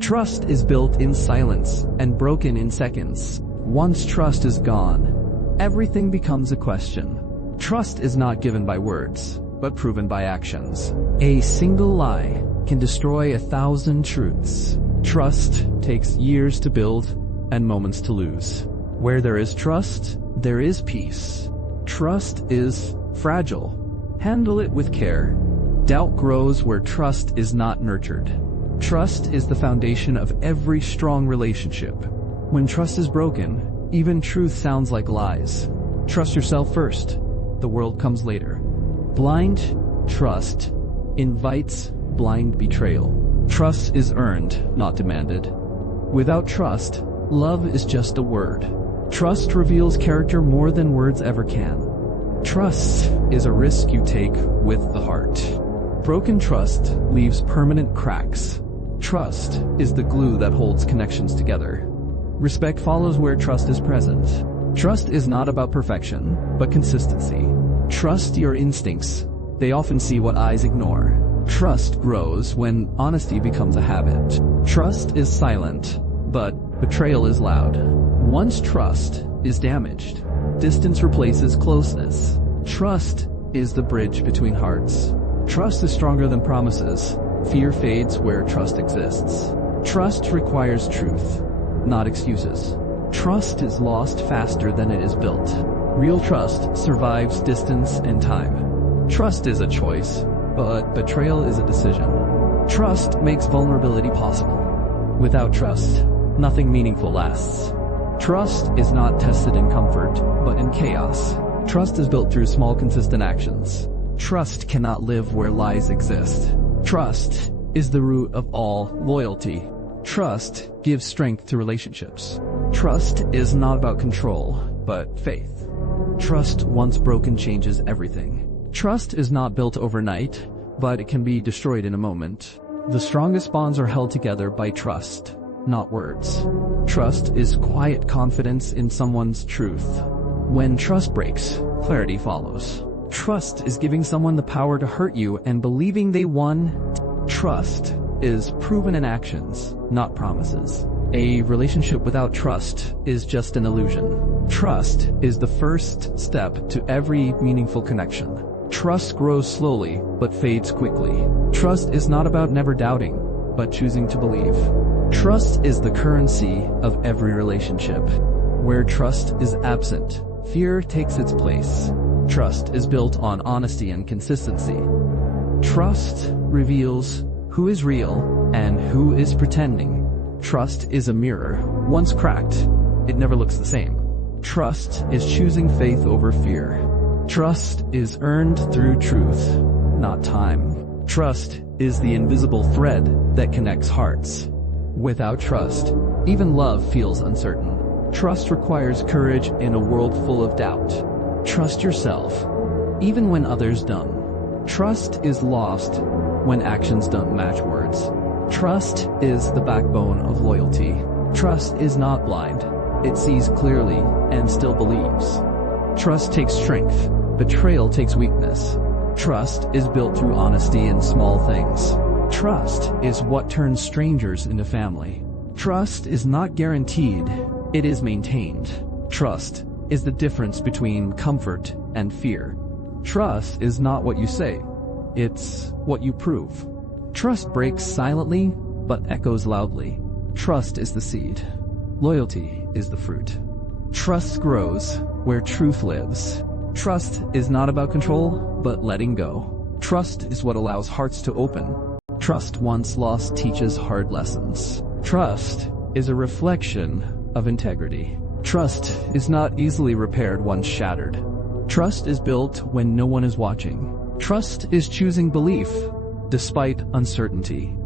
Trust is built in silence and broken in seconds. Once trust is gone, everything becomes a question. Trust is not given by words, but proven by actions. A single lie can destroy 1,000 truths. Trust takes years to build and moments to lose. Where there is trust, there is peace. Trust is fragile. Handle it with care. Doubt grows where trust is not nurtured. Trust is the foundation of every strong relationship. When trust is broken, even truth sounds like lies. Trust yourself first. The world comes later. Blind trust invites blind betrayal. Trust is earned, not demanded. Without trust, love is just a word. Trust reveals character more than words ever can. Trust is a risk you take with the heart. Broken trust leaves permanent cracks. Trust is the glue that holds connections together. Respect follows where trust is present. Trust is not about perfection, but consistency. Trust your instincts. They often see what eyes ignore. Trust grows when honesty becomes a habit. Trust is silent, but betrayal is loud. Once trust is damaged, distance replaces closeness. Trust is the bridge between hearts. Trust is stronger than promises. Fear fades where trust exists. Trust requires truth, not excuses. Trust is lost faster than it is built. Real trust survives distance and time. Trust is a choice, but betrayal is a decision. Trust makes vulnerability possible. Without trust, nothing meaningful lasts. Trust is not tested in comfort, but in chaos. Trust is built through small, consistent actions. Trust cannot live where lies exist. Trust is the root of all loyalty. Trust gives strength to relationships. Trust is not about control, but faith. Trust once broken changes everything. Trust is not built overnight, but it can be destroyed in a moment. The strongest bonds are held together by trust, not words. Trust is quiet confidence in someone's truth. When trust breaks, clarity follows. Trust is giving someone the power to hurt you and believing they won. Trust is proven in actions, not promises. A relationship without trust is just an illusion. Trust is the first step to every meaningful connection. Trust grows slowly, but fades quickly. Trust is not about never doubting, but choosing to believe. Trust is the currency of every relationship. Where trust is absent, fear takes its place. Trust is built on honesty and consistency. Trust reveals who is real and who is pretending. Trust is a mirror. Once cracked, it never looks the same. Trust is choosing faith over fear. Trust is earned through truth, not time. Trust is the invisible thread that connects hearts. Without trust, even love feels uncertain. Trust requires courage in a world full of doubt. Trust yourself, even when others don't. Trust is lost when actions don't match words. Trust is the backbone of loyalty. Trust is not blind. It sees clearly and still believes. Trust takes strength. Betrayal takes weakness. Trust is built through honesty in small things. Trust is what turns strangers into family. Trust is not guaranteed. It is maintained. Trust is the difference between comfort and fear. Trust is not what you say. It's what you prove. Trust breaks silently, but echoes loudly. Trust is the seed. Loyalty is the fruit. Trust grows where truth lives. Trust is not about control, but letting go. Trust is what allows hearts to open. Trust once lost teaches hard lessons. Trust is a reflection of integrity. Trust is not easily repaired once shattered. Trust is built when no one is watching. Trust is choosing belief despite uncertainty.